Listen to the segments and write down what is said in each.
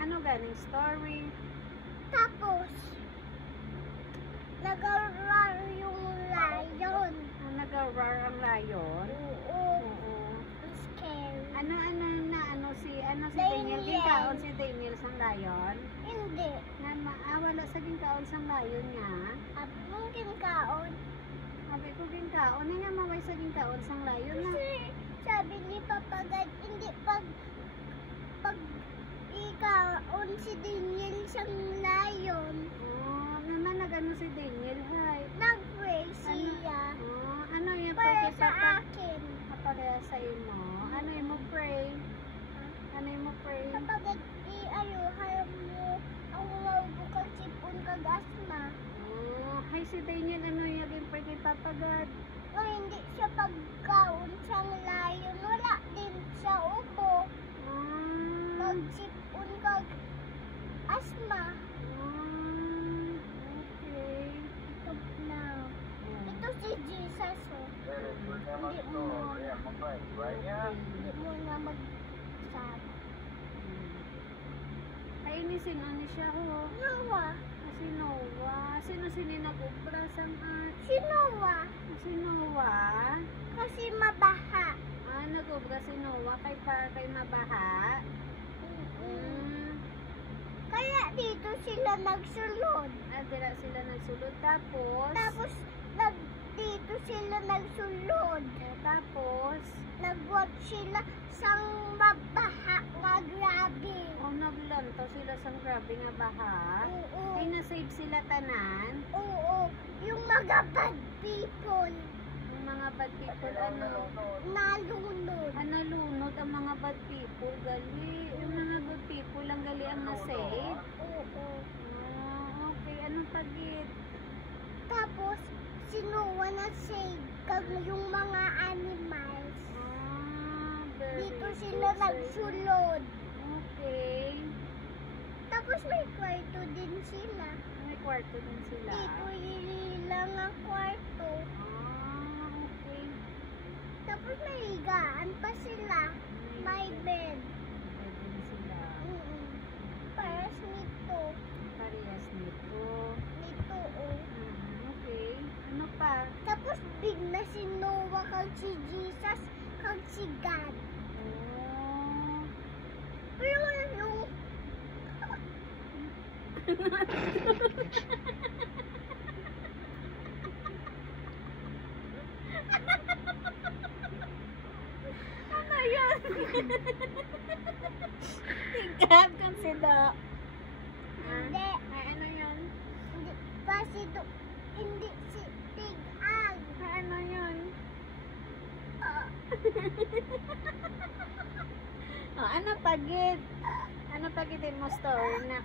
Ano ganing story? Tapos, nag-roar yung lion. Nag-roar ang lion? Oo. Oo. Scary. Ano si Daniel? Daniel. Ginkaon si Daniel sang lion? Hindi. Wala sa ginkaon sang lion nga. At mungkin kaon. Sabi ko ginkaon, nga maway sa ginkaon sang lion na. Kasi sabi ni Papa God, hindi pag ikaon si Daniel siyang lion. Oh, naman nagano si Daniel, hay. Nag-pray siya. Oh, ano yan? Para sa akin. Para sa imo. Ano yung mo pray? Ano yung mo pray? Kapag hayam mo ang mga bukal sipon kag asma. Oh, hay si Daniel, ano yung pray kay Papa God? O hindi siya pagkaon siyang lion. Wala din siya ubo. Kag sipon kag asma. Okay. Ito na. Ito si Jesus. Oh. Hindi mo na magsabi. Ay, ni sino ni siya ho? Noah. Si Noah. Sino nag-ubra sang at? Si Noah. Si Noah? Kasi mabaha. Nag-ubra si Noah kay mabaha? Kaya dito sila nagsulod. Dira sila nagsulod. Tapos Dito sila nagsulod. Tapos Nagwag sila sang mabaha nga grabe. Naglanto sila sang grabe nga baha. Oo. Ay, nasave sila tanan. Oo. Yung mga bad people. Yung mga bad people, Nalunod. Nalunod ang mga bad people, gali. Yung mga good people lang gali ang nasave. Oo. Okay, anong pagit? Tapos, sinuwa na save kag yung mga animals. Dito sila nagsulod. Okay. Tapos may kwarto din sila. May kwarto din sila. Dito lang ang kwarto. Okay. Tapos may higaan pa sila. May bed. May din sila. Paras nito. Parehas nito. Nito, oh. Okay. Ano pa? Tapos bigla si Noah kag si Jesus kag si God. Pero yung ano yun? Tingkat kang sida. hindi. Ay, ano yun? Hindi pa si hindi si Tig-Ag. Ay, ano yun? Ano pagit? Ano pagitin mo story na?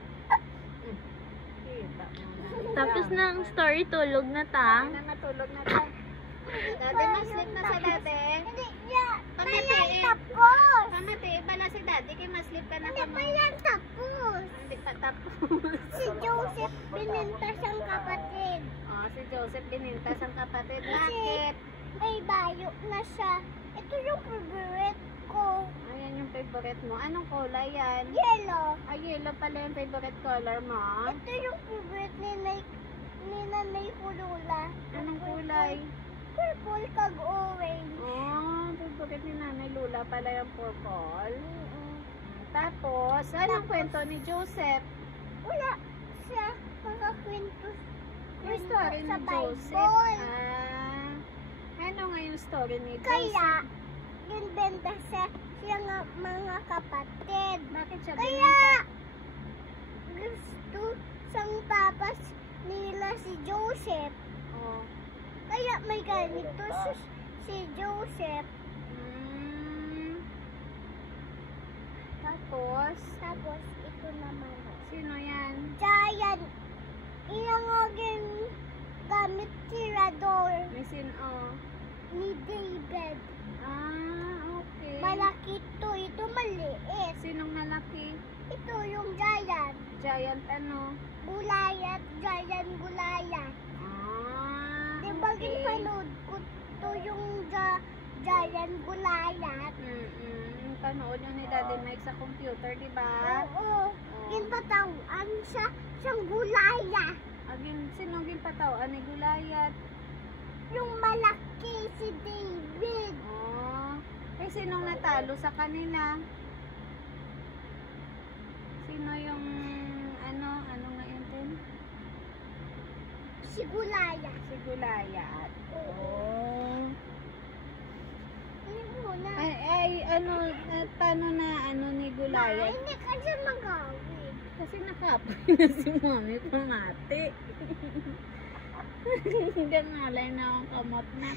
Kita mo. Tapos na ang story, tulog na ta. Natulog na ta. Dati maslit na sa dati. Hindi niya. Pamati, Kaya tapos. Pamati, bala si dati kay maslip ka na Hindi pa yan tapos. Hindi pa tapos. Si Joseph bininta siyang kapatid. Si Joseph binintas ang kapatid. Kasi Bakit? may bayo na siya. Ito yung favorite ko. Ayan yung favorite mo. Anong kulay yan? Yellow. Ay, yellow pala yung favorite color mo. Ito yung favorite ni Nanay Kulula. Anong kulay? Purple kag orange. Favorite ni Nanay Lula pala yung purple. Tapos, anong kwento ni Joseph? Wala siya makakwento Yung story ni sa Joseph. Bible. Ano nga yung story ni Joseph? Kaya, ginbenta siya nga mga kapatid. Bakit siya Kaya, gusto sang papas nila si Joseph. Oh. Kaya may ganito si Joseph. Tapos, ito naman. Sino yan? Giant. Iyan nga gamit tirador May ni David. Okay. Malaki to. Ito maliit. Sinong malaki? Ito yung giant. Giant ano? Gulayat. Giant gulayat. Diba ginpanood ko to yung giant gulayat? napanood yun ni Daddy Mike sa computer, di ba? Oo. Ginpatawan siya siyang gulaya. Sinong ginpatawan ni Gulayat? Yung malaki si David. Oh. Eh, sinong natalo sa kanila? Sino yung, ano nga yun din? Si Gulaya. Si Gulayat. Oh. Hindi muna. Paano na, ni Gulayat? Hindi kasi magawin. Kasi nakapoy na si Mami pangati. Ganalay na akong kamot na.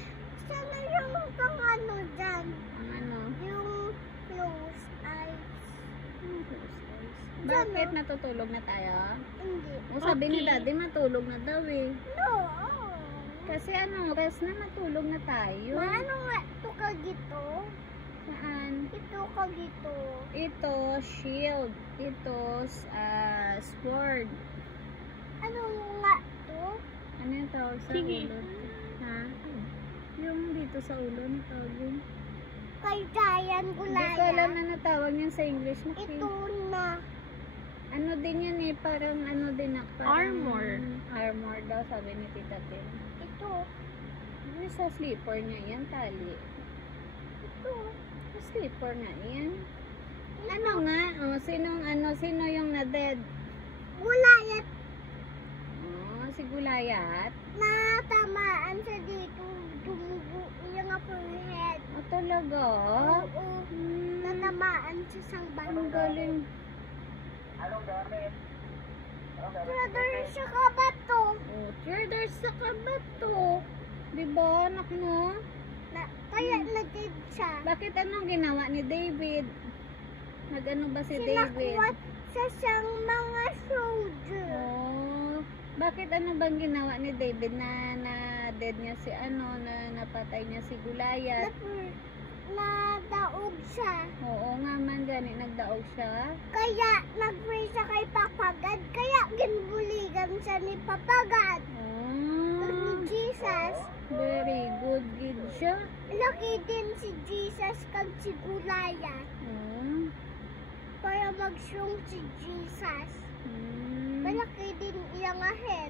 Sana yung pang ano dyan. Ang ano? Yung close eyes. Bakit natutulog na tayo? Hindi. O sabi ni Okay. Daddy matulog na daw eh. No. Kasi rest na matulog na tayo. Ano nga ito ka gito? Saan? Ito ka gito. Ito, shield. Ito, sword. Ano nga to? Ano yung tawag sa Sige. ulo? Ha? Yung dito sa ulo, ano tawag yun? Kay Dayan Hindi ko alam Gulaya. na natawag yun sa English. Ito na. Ano din yun eh, parang ano din na. Armor. Armor daw, sabi ni Tita Tin. Ito. Ano sa slipper niya yan, tali? Ito. Sa slipper nga yan. Ano nga? Oh, sino yung na-dead? Gulaya. Oh, si Gulayat. Natamaan siya dito. Dumugo. Iya nga forehead. Oh, talaga? Oo. Hmm, Natamaan siya sa ang banda. galing. Brother, siya ka ba to? Oh, there's sa kabato. Diba, anak mo? Kaya nagid siya. Bakit anong ginawa ni David? Nag-ano ba si David? Sinakuwat siya siyang mga soldier. Oh, bakit ano bang ginawa ni David na dead niya si na napatay niya si Gulayat? Nadaog siya. Oo nga man, gani nagdaog siya. Kaya nag-pray siya kay Papagad. Kaya ginbuligan siya ni Papagad. Ni Oh, Jesus. very good gid siya. Laki din si Jesus kag si Gulaya. Oh. Para mag-shrunk si Jesus. Hmm. Malaki din iyang head.